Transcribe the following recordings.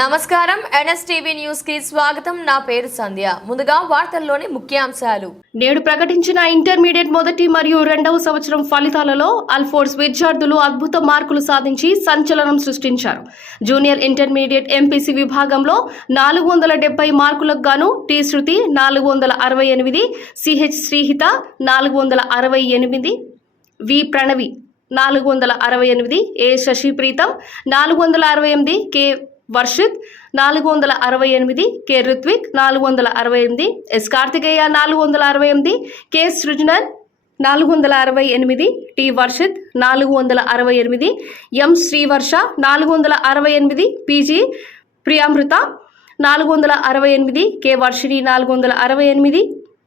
నమస్కారం. ఎన్ఎస్టీవీ న్యూస్కి స్వాగతం. నా పేరు సంధ్య. ముందుగా వార్తల్లోని ముఖ్యాంశాలు. నేడు ప్రకటించిన ఇంటర్మీడియట్ మొదటి మరియు రెండవ సంవత్సరం ఫలితాలలో అల్ఫోర్స్ విద్యార్థులు అద్భుత మార్కులు సాధించి సంచలనం సృష్టించారు. జూనియర్ ఇంటర్మీడియట్ ఎంపీసీ విభాగంలో నాలుగు వందల డెబ్బై మార్కులకు గాను టి శృతి నాలుగు వందల అరవై ఎనిమిది సిహెచ్ శ్రీహిత నాలుగు వందల అరవై ఎనిమిది వి ప్రణవి నాలుగు వందల అరవై ఎనిమిది ఏ శశిప్రీతం నాలుగు వందల అరవై ఎనిమిది కే వర్షిత్ నాలుగు వందల అరవై ఎనిమిది కె రుత్విక్ నాలుగు వందల అరవై ఎనిమిది ఎస్ కార్తికేయ నాలుగు వందల అరవై ఎనిమిది కె సృజనన్ నాలుగు వందల అరవై ఎనిమిది టి వర్షిత్ నాలుగు వందల అరవై ఎనిమిది ఎం శ్రీవర్ష నాలుగు వందల అరవై ఎనిమిది పీజీ ప్రియామృత నాలుగు వందల అరవై ఎనిమిది కె వర్షిణి నాలుగు వందల అరవై ఎనిమిది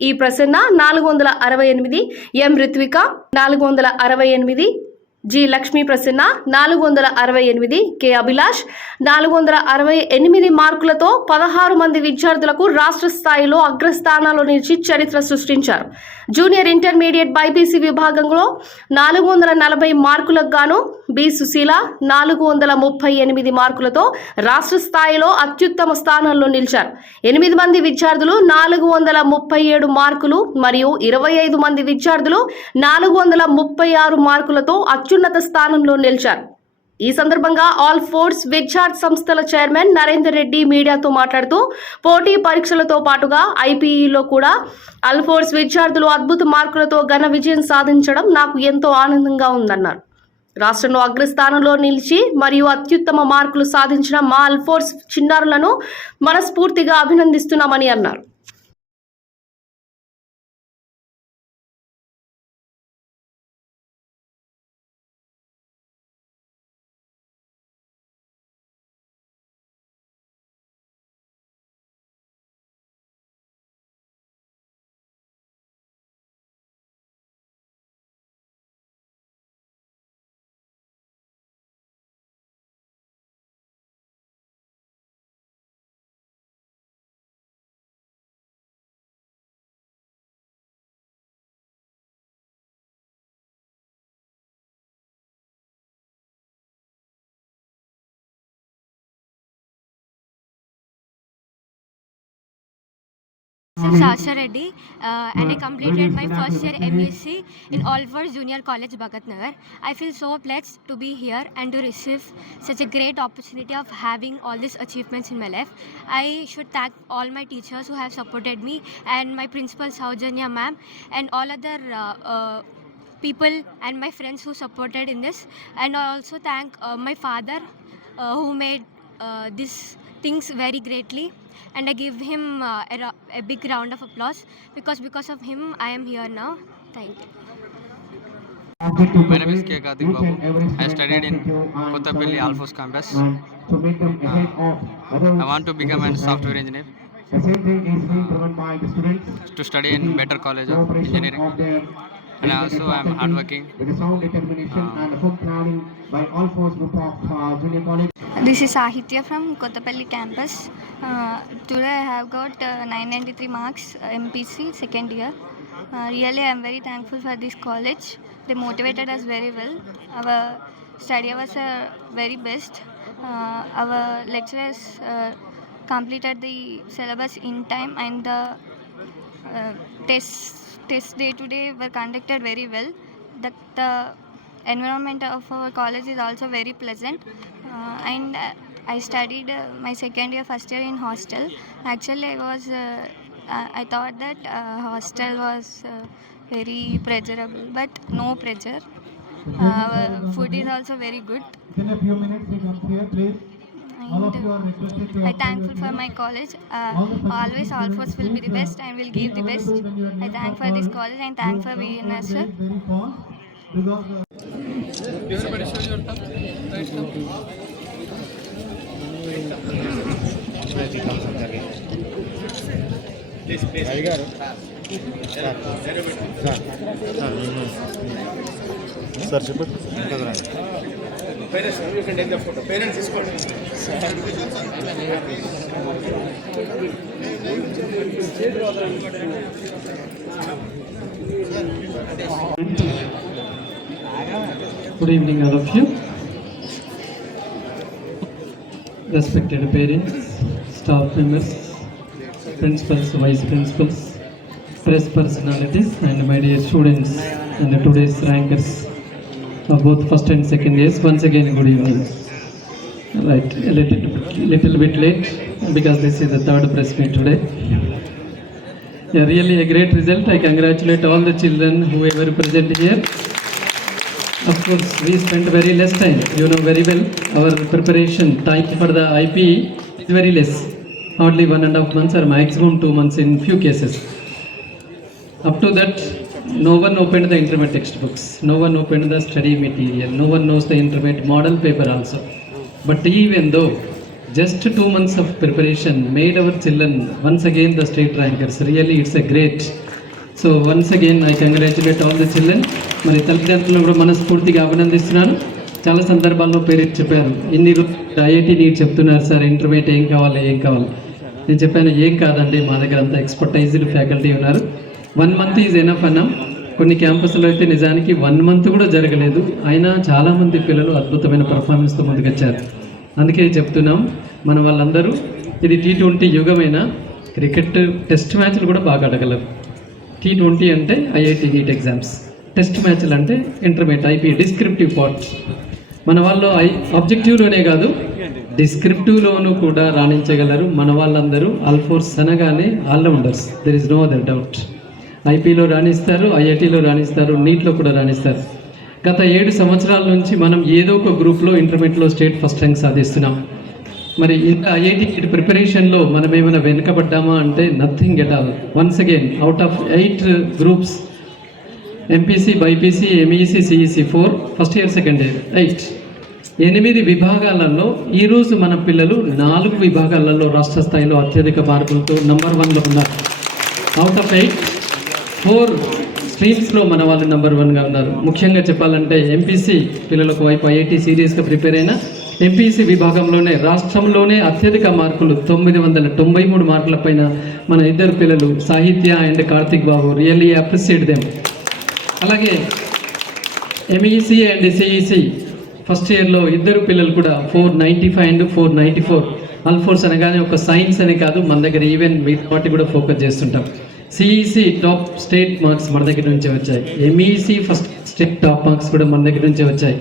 ఈ ప్రసన్న నాలుగు వందల అరవై ఎనిమిది ఎం రిత్విక నాలుగు వందల అరవై ఎనిమిది జి లక్ష్మీ ప్రసన్న నాలుగు వందల అరవై ఎనిమిది కె అభిలాష్ నాలుగు వందల అరవై ఎనిమిది మార్కులతో పదహారు మంది విద్యార్థులకు రాష్ట్ర స్థాయిలో అగ్రస్థానాల్లో నిలిచి చరిత్ర సృష్టించారు. జూనియర్ ఇంటర్మీడియట్ బైపీసీ విభాగంలో నాలుగు వందల నలభై మార్కులకు గాను బి సుశీల నాలుగు వందల ముప్పై ఎనిమిది మార్కులతో రాష్ట్ర స్థాయిలో అత్యుత్తమ స్థానంలో నిలిచారు. ఎనిమిది మంది విద్యార్థులు నాలుగు వందల ముప్పై ఏడు మార్కులు మరియు ఇరవై ఐదు మంది విద్యార్థులు నాలుగు వందల ముప్పై ఆరు మార్కులతో అత్యున్నత స్థానంలో నిలిచారు. ఈ సందర్భంగా ఆల్ ఫోర్స్ విద్యార్థి సంస్థల చైర్మన్ నరేందర్ రెడ్డి మీడియాతో మాట్లాడుతూ పోటీ పరీక్షలతో పాటుగా ఐపీఈలో కూడా ఆల్ ఫోర్స్ విద్యార్థులు అద్భుత మార్కులతో ఘన విజయం సాధించడం నాకు ఎంతో ఆనందంగా ఉందన్నారు. రాష్ట్రంలో అగ్రస్థానంలో నిలిచి మరియు అత్యుత్తమ మార్కులు సాధించిన మా అల్ఫోర్స్ చిన్నారులను మనస్ఫూర్తిగా అభినందిస్తున్నామని అన్నారు. Myself Sasha Reddy uh, and I completed my first year MSc in Allford Junior College, Bhagat Nagar. I feel so blessed to be here and to receive such a great opportunity of having all these achievements in my life. I should thank all my teachers who have supported me and my principal Saujanya ma'am and all other uh, uh, people and my friends who supported in this. And I also thank uh, my father uh, who made uh, these things very greatly and I give him uh, a, a big round of applause because because of him I am here now. Thank you. My name is K. Karthik Babu. I studied in Kottapalli Alphos campus. And to make them ahead of other I want to become a software engineer The same thing is being driven by the students. to study in better college of engineering. Of their And also I am hardworking. With a sound determination Uh, and a full planning by all four group of uh, junior college. This is Sahitya from Kottapalli campus. Uh, today I have got uh, 993 marks uh, MPC second year. Uh, really, I am very thankful for this college. They motivated us very well. Our study hours are very best. Uh, our lecturers uh, completed the syllabus in time and the uh, tests tests day to day were conducted very well. The, the environment of our college is also very pleasant uh, and uh, I studied uh, my second year first year in hostel. Actually, I was uh, I thought that uh, hostel was uh, very pleasurable, but no pressure. Uh, food is also very good. In a few minutes, we come here, please All of And, you are requested to. I thankful for my college. Uh, always all of us will be the best and will give the best. I thank for this college and thank for VNS sir. Very fast because. uh, sir చెప్పండి Good evening, all of you. respected parents, staff members, principals, vice principals, press personalities, and my dear students and the today's rankers of both first and second years. Once again, good evening. Right, a little, little bit late because this is the third press meet today. Yeah, really a great result. I congratulate all the children who were present here. Of course, we spent very less time. You know very well, our preparation time for the IP is very less. Hardly one and a half months or maximum two months in few cases. Up to that, no one opened the intermediate textbooks. No one opened the study material. No one knows the intermediate model paper also. But even though just two months of preparation made our children once again the state rankers. Really, it's a great. So once again I congratulate all the children మరి తల్లిదండ్రులను కూడా మనస్ఫూర్తిగా అభినందిస్తున్నాను. చాలా సందర్భాల్లో parents చెప్పారు. ఇన్ని IIT NEET చెప్తున్నారు సార్. ఇంటర్మీడియట్ ఏం కావాలి ఏం కావాలి? నేను చెప్పాను ఏం కాదండి. మా దగ్గర అంత ఎక్స్పర్టైజ్డ్ ఫ్యాకల్టీ ఉన్నారు. వన్ మంత్ ఈజ్ ఎనఫ్ అన్నాం. కొన్ని క్యాంపస్లో అయితే నిజానికి వన్ మంత్ కూడా జరగలేదు. అయినా చాలామంది పిల్లలు అద్భుతమైన పర్ఫార్మెన్స్తో ముందుకొచ్చారు. అందుకే చెప్తున్నాం మన వాళ్ళందరూ ఇది టీ ట్వంటీ యుగమైన? క్రికెట్ టెస్ట్ మ్యాచ్లు కూడా బాగా ఆడగలరు. టీ ట్వంటీ అంటే ఐఐటి నీట్ ఎగ్జామ్స్. టెస్ట్ మ్యాచ్లు అంటే ఇంటర్మీడియట్ ఐపీ డిస్క్రిప్టివ్ పార్ట్ మన వాళ్ళు ఐ ఆబ్జెక్టివ్లోనే కాదు డిస్క్రిప్టివ్లోనూ కూడా రాణించగలరు. మన వాళ్ళందరూ అల్ఫోర్స్ అనగానే allrounders there is no other doubt ఐపీలో రాణిస్తారు ఐఐటీలో రాణిస్తారు నీట్లో కూడా రాణిస్తారు. గత ఏడు సంవత్సరాల నుంచి మనం ఏదో ఒక గ్రూప్లో ఇంటర్మీడియట్లో స్టేట్ ఫస్ట్ ర్యాంక్ సాధిస్తున్నాం. మరి ఇంత ఐఐటి ప్రిపరేషన్లో మనం ఏమైనా వెనుకబడ్డామా అంటే nothing at all. Once again out of eight groups MPC BiPC MEC CEC four first year second year eight ఎనిమిది విభాగాలలో ఈరోజు మన పిల్లలు నాలుగు విభాగాలలో రాష్ట్ర స్థాయిలో అత్యధిక మార్కులతో నంబర్ వన్లో ఉన్నారు. అవుట్ ఆఫ్ ఎయిట్ ఫోర్ స్ట్రీమ్స్లో మన వాళ్ళు నెంబర్ వన్గా ఉన్నారు. ముఖ్యంగా చెప్పాలంటే ఎంపీసీ పిల్లలకు వైపు ఐఐటి సీరియస్గా ప్రిపేర్ అయిన ఎంపీసీ విభాగంలోనే రాష్ట్రంలోనే అత్యధిక మార్కులు తొమ్మిది వందల తొంభై మూడు మార్కుల పైన మన ఇద్దరు పిల్లలు Sahitya and Karthik Babu really appreciate them అలాగే ఎంఈసీ అండ్ సిఈసి ఫస్ట్ ఇయర్లో ఇద్దరు పిల్లలు కూడా four ninety five and four ninety four Alphores అనగానే ఒక సైన్స్ అని కాదు మన దగ్గర ఈవెన్ మీ వాటి కూడా ఫోకస్ చేస్తుంటాం. సిఈసి టాప్ స్టేట్ మార్క్స్ మన దగ్గర నుంచే వచ్చాయి. MEC first state top marks కూడా మన దగ్గర నుంచే వచ్చాయి.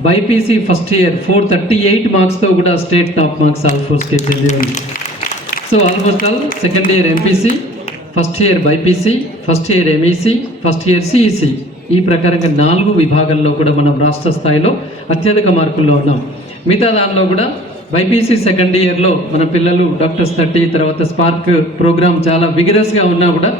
BiPC first year four thirty eight మార్క్స్తో కూడా స్టేట్ టాప్ మార్క్స్ ఆల్ఫోర్స్కి చెంది ఉంది so almost all second year MPC first year BiPC first year MEC first year CEC ఈ ప్రకారంగా నాలుగు విభాగాల్లో కూడా మనం రాష్ట్ర స్థాయిలో అత్యధిక మార్కుల్లో ఉన్నాం. మిగతా దానిలో కూడా బైపీసీ సెకండ్ ఇయర్లో మన పిల్లలు డాక్టర్స్ థర్టీ తర్వాత స్పార్క్ ప్రోగ్రామ్ చాలా విగరస్గా ఉన్నా కూడా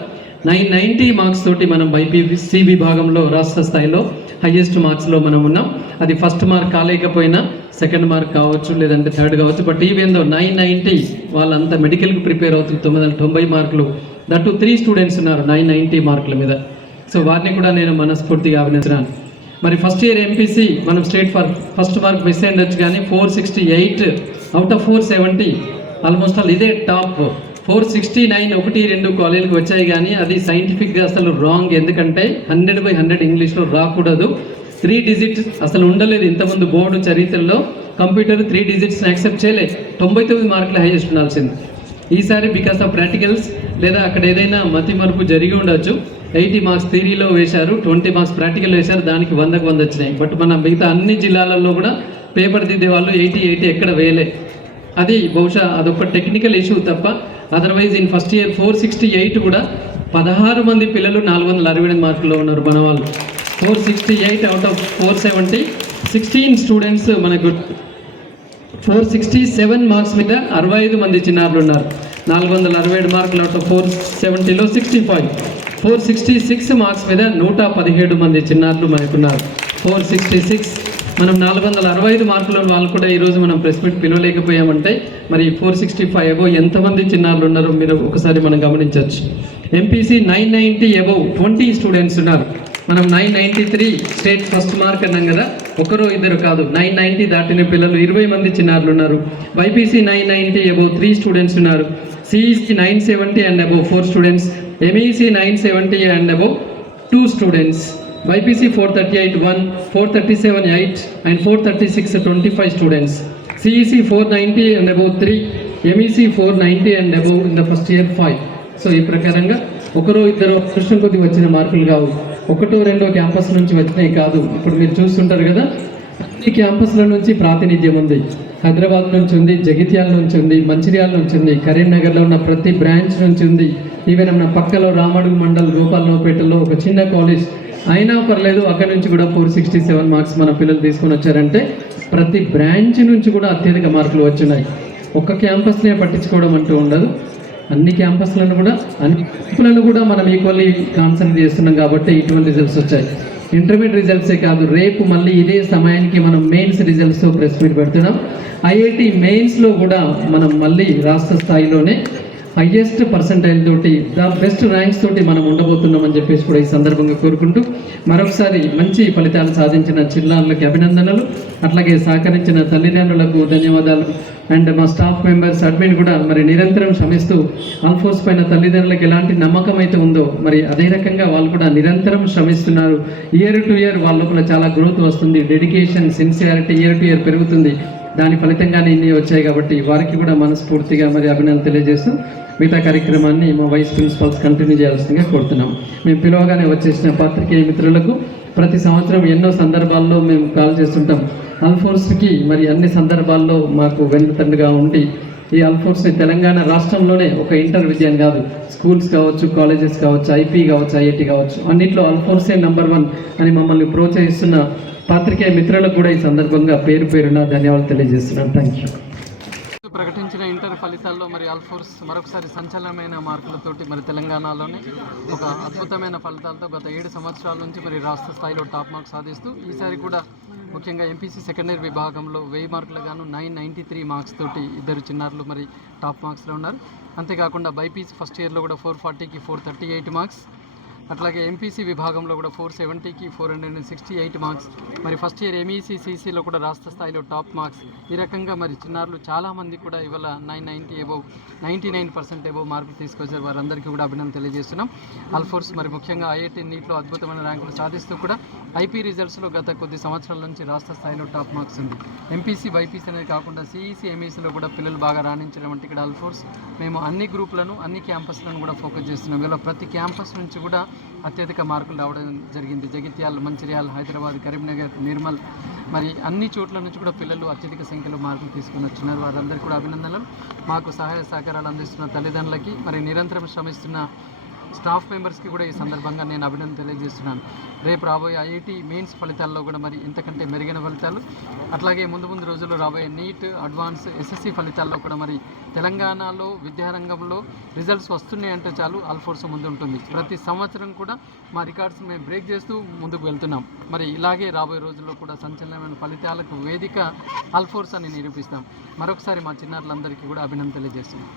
నైన్ నైంటీ మార్క్స్ తోటి మనం బైపీసీ విభాగంలో రాష్ట్ర స్థాయిలో హైయెస్ట్ మార్క్స్లో మనం ఉన్నాం. అది ఫస్ట్ మార్క్ కాలేకపోయినా సెకండ్ మార్క్ కావచ్చు లేదంటే థర్డ్ కావచ్చు బట్ ఈవెన్ నైన్ నైంటీ వాళ్ళంతా మెడికల్కి ప్రిపేర్ అవుతుంది తొమ్మిది వందల తొంభై మార్కులు. దట్టు త్రీ స్టూడెంట్స్ ఉన్నారు నైన్ నైంటీ మార్కుల మీద. సో వారిని కూడా నేను మనస్ఫూర్తిగా అభినందించాను మరి ఫస్ట్ ఇయర్ ఎంపీసీ మనం state for first mark miss అయ్యొచ్చు కానీ four sixty eight out of four seventy almost all ఇదే టాప్ ఫోర్ సిక్స్టీ నైన్ ఒకటి రెండు కాలేజీలకు వచ్చాయి కానీ అది సైంటిఫిక్గా అసలు రాంగ్ ఎందుకంటే హండ్రెడ్ బై హండ్రెడ్ ఇంగ్లీష్లో రాకూడదు. త్రీ డిజిట్స్ అసలు ఉండలేదు ఇంతకుముందు బోర్డు చరిత్రలో. కంప్యూటర్ త్రీ డిజిట్స్ యాక్సెప్ట్ చేయలేదు తొంభై తొమ్మిది మార్కులు హైయెస్ట్ ఉండాల్సింది. ఈసారి బికాస్ ఆఫ్ ప్రాక్టికల్స్ లేదా అక్కడ ఏదైనా మతి మరుపు జరిగి ఉండొచ్చు. ఎయిటీ మార్క్స్ థియరీలో వేశారు ట్వంటీ మార్క్స్ ప్రాక్టికల్ వేశారు దానికి వందకు వంద వచ్చినాయి. బట్ మన మిగతా అన్ని జిల్లాలలో కూడా పేపర్ దిద్దే వాళ్ళు ఎయిటీ ఎయిటీ ఎక్కడ వేయలే. అది బహుశా అదొక టెక్నికల్ ఇష్యూ తప్ప otherwise in first year four sixty eight కూడా పదహారు మంది పిల్లలు నాలుగు వందల అరవై ఎనిమిది మార్కుల్లో ఉన్నారు మన వాళ్ళు. Four sixty eight out of four seventy sixteen students మనకు ఫోర్ సిక్స్టీ సెవెన్ మార్క్స్ మీద అరవై ఐదు మంది చిన్నారులు ఉన్నారు. నాలుగు వందల అరవై ఏడు మార్కులు out of four సెవెంటీలో sixty five four sixty six marks మీద నూట పదిహేడు మంది చిన్నారులు మనకున్నారు ఫోర్ సిక్స్టీ సిక్స్ మనం నాలుగు వందల అరవై ఐదు మార్కుల వాళ్ళు కూడా ఈరోజు మనం ప్రెస్ మీట్ పిలవలేకపోయామంటే మరి ఫోర్ సిక్స్టీ ఫైవ్ అబో ఎంతమంది చిన్నారులు ఉన్నారో మీరు ఒకసారి మనం గమనించవచ్చు. MPC nine ninety above twenty students ఉన్నారు. మనం nine ninety three state first mark అన్నాం కదా ఒకరు ఇద్దరు కాదు నైన్ నైంటీ దాటిన పిల్లలు ఇరవై మంది చిన్నారులు ఉన్నారు. BiPC nine ninety above three students ఉన్నారు. CEC nine seventy and above four students. MEC nine seventy and above two students BiPC four thirty eight one four thirty seven eight and four thirty six twenty five students CEC four ninety and above three MEC four ninety and above in the first year five so ఈ ప్రకారంగా ఒకరో ఇద్దరు అదృష్టం కొద్ది వచ్చిన మార్కులు కావు. ఒకటో రెండో క్యాంపస్ నుంచి వచ్చినాయి కాదు. ఇప్పుడు మీరు చూస్తుంటారు కదా అన్ని క్యాంపస్ల నుంచి ప్రాతినిధ్యం ఉంది. హైదరాబాద్ నుంచి ఉంది జగిత్యాల నుంచి ఉంది మంచిర్యాల నుంచి ఉంది కరీంనగర్లో ఉన్న ప్రతి బ్రాంచ్ నుంచి ఉంది. ఈవెన్ మన పక్కలో రామడుగు మండల్ గోపాలరావుపేటలో ఒక చిన్న కాలేజ్. అయినా పర్లేదు అక్కడ నుంచి కూడా ఫోర్ సిక్స్టీ సెవెన్ మార్క్స్ మన పిల్లలు తీసుకొని వచ్చారంటే ప్రతి బ్రాంచ్ నుంచి కూడా అత్యధిక మార్కులు వచ్చినాయి. ఒక్క క్యాంపస్నే పట్టించుకోవడం అంటూ ఉండదు. అన్ని క్యాంపస్లను కూడా అన్ని కూడా మనం ఈక్వల్లీ కాన్సన్ట్రేట్ చేస్తున్నాం కాబట్టి ఇటువంటి రిజల్ట్స్ వచ్చాయి. ఇంటర్మీడియట్ రిజల్ట్సే కాదు రేపు మళ్ళీ ఇదే సమయానికి మనం మెయిన్స్ రిజల్ట్స్తో ప్రెస్ మీట్ పెడుతున్నాం. ఐఐటి మెయిన్స్లో కూడా మనం మళ్ళీ రాష్ట్ర స్థాయిలోనే హయ్యెస్ట్ పర్సంటైల్ తోటి ద బెస్ట్ ర్యాంక్స్ తోటి మనం ఉండబోతున్నాం అని చెప్పేసి కూడా ఈ సందర్భంగా కోరుకుంటూ మరొకసారి మంచి ఫలితాలు సాధించిన చిన్నారులకి అభినందనలు. అట్లాగే సహకరించిన తల్లిదండ్రులకు ధన్యవాదాలు. అండ్ మా స్టాఫ్ మెంబర్స్ అడ్మిన్ కూడా మరి నిరంతరం శ్రమిస్తూ ఆల్ఫోర్స్ పైన తల్లిదండ్రులకు ఎలాంటి నమ్మకం అయితే ఉందో మరి అదే రకంగా వాళ్ళు కూడా నిరంతరం శ్రమిస్తున్నారు. ఇయర్ టు ఇయర్ వాళ్ళ లోపల చాలా గ్రోత్ వస్తుంది. Dedication sincerity year to year పెరుగుతుంది. దాని ఫలితంగానే ఇన్ని వచ్చాయి కాబట్టి వారికి కూడా మనస్ఫూర్తిగా మరి అభినందన తెలియజేస్తూ మిగతా కార్యక్రమాన్ని మా వైస్ ప్రిన్సిపల్స్ కంటిన్యూ చేయాల్సిందిగా కోరుతున్నాం. మేము పిలవగానే వచ్చేసిన పాత్రికేయ మిత్రులకు ప్రతి సంవత్సరం ఎన్నో సందర్భాల్లో మేము కాల్ చేస్తుంటాం. అల్ఫోర్స్కి మరి అన్ని సందర్భాల్లో మాకు వెన్నుతండుగా ఉండి ఈ అల్ఫోర్స్ని తెలంగాణ రాష్ట్రంలోనే ఒక ఇంటర్ విద్య అని కాదు. స్కూల్స్ కావచ్చు కాలేజెస్ కావచ్చు ఐపీ కావచ్చు ఐఐటి కావచ్చు అన్నింటిలో అల్ఫోర్సే నంబర్ వన్ అని మమ్మల్ని ప్రోత్సహిస్తున్న పాత్రికేయ మిత్రులకు కూడా ఈ సందర్భంగా పేరు పేరున ధన్యవాదాలు తెలియజేస్తున్నాను. థ్యాంక్ యూ ప్రకటించిన ఇంటర్ ఫలితాల్లో మరి అల్ఫోర్స్ మరొకసారి సంచలనమైన మార్కులతోటి మరి తెలంగాణలోనే ఒక అద్భుతమైన ఫలితాలతో గత ఏడు సంవత్సరాల నుంచి మరి రాష్ట్ర స్థాయిలో టాప్ మార్క్స్ సాధిస్తూ ఈసారి కూడా ముఖ్యంగా ఎంపీసీ సెకండ్ ఇయర్ విభాగంలో వెయ్యి మార్కులు గాను నైన్ నైంటీ త్రీ మార్క్స్ తోటి ఇద్దరు చిన్నారులు మరి టాప్ మార్క్స్లో ఉన్నారు. అంతేకాకుండా బైపీసీ ఫస్ట్ ఇయర్లో కూడా ఫోర్ ఫార్టీకి ఫోర్ థర్టీ ఎయిట్ మార్క్స్ అట్లాగే ఎంపీసీ విభాగంలో కూడా four సెవెంటీకి four hundred and sixty eight marks మరి ఫస్ట్ ఇయర్ ఎంఈసీ సీసీలో కూడా రాష్ట్ర స్థాయిలో టాప్ మార్క్స్ ఈ రకంగా మరి చిన్నారులు చాలామంది కూడా ఇవాళ nine ninety above ninety nine percent above మార్కులు తీసుకొచ్చారు. వారందరికీ కూడా అభినందన తెలియజేస్తున్నాం. అల్ఫోర్స్ మరి ముఖ్యంగా ఐఐటి నీట్లో అద్భుతమైన ర్యాంకులు సాధిస్తూ కూడా ఐపీ రిజల్ట్స్లో గత కొద్ది సంవత్సరాల నుంచి రాష్ట్ర స్థాయిలో టాప్ మార్క్స్ ఉంది. ఎంపీసీ బైపీసీ అనేది కాకుండా సిఈసీ ఎంఈసీలో కూడా పిల్లలు బాగా రాణించడం అంటే ఇక్కడ అల్ఫోర్స్ మేము అన్ని గ్రూపులను అన్ని క్యాంపస్లను కూడా ఫోకస్ చేస్తున్నాం. ఇలా ప్రతి క్యాంపస్ నుంచి కూడా అత్యధిక మార్కులు రావడం జరిగింది. జగిత్యాల మంచిర్యాల హైదరాబాద్ కరీంనగర్ నిర్మల్ మరి అన్ని చోట్ల నుంచి కూడా పిల్లలు అత్యధిక సంఖ్యలో మార్కులు తీసుకుని వచ్చినారు. వారందరికీ కూడా అభినందనలు. మాకు సహాయ సహకారాలు అందిస్తున్న తల్లిదండ్రులకి మరి నిరంతరం శ్రమిస్తున్న స్టాఫ్ మెంబర్స్కి కూడా ఈ సందర్భంగా నేను అభినందన తెలియజేస్తున్నాను. రేపు రాబోయే ఐఐటి మెయిన్స్ ఫలితాల్లో కూడా మరి ఇంతకంటే మెరుగైన ఫలితాలు. అట్లాగే ముందు ముందు రోజుల్లో రాబోయే నీట్ అడ్వాన్స్ ఎస్ఎస్సి ఫలితాల్లో కూడా మరి తెలంగాణలో విద్యారంగంలో రిజల్ట్స్ వస్తున్నాయంటే చాలు అల్ఫోర్స్ ముందు ఉంటుంది ప్రతి సంవత్సరం కూడా మా రికార్డ్స్ మేము బ్రేక్ చేస్తూ ముందుకు వెళ్తున్నాం. మరి ఇలాగే రాబోయే రోజుల్లో కూడా సంచలనమైన ఫలితాలకు వేదిక అల్ఫోర్స్ అని నిరూపిస్తాం. మరొకసారి మా చిన్నారులందరికీ కూడా అభినందన తెలియజేస్తున్నాం.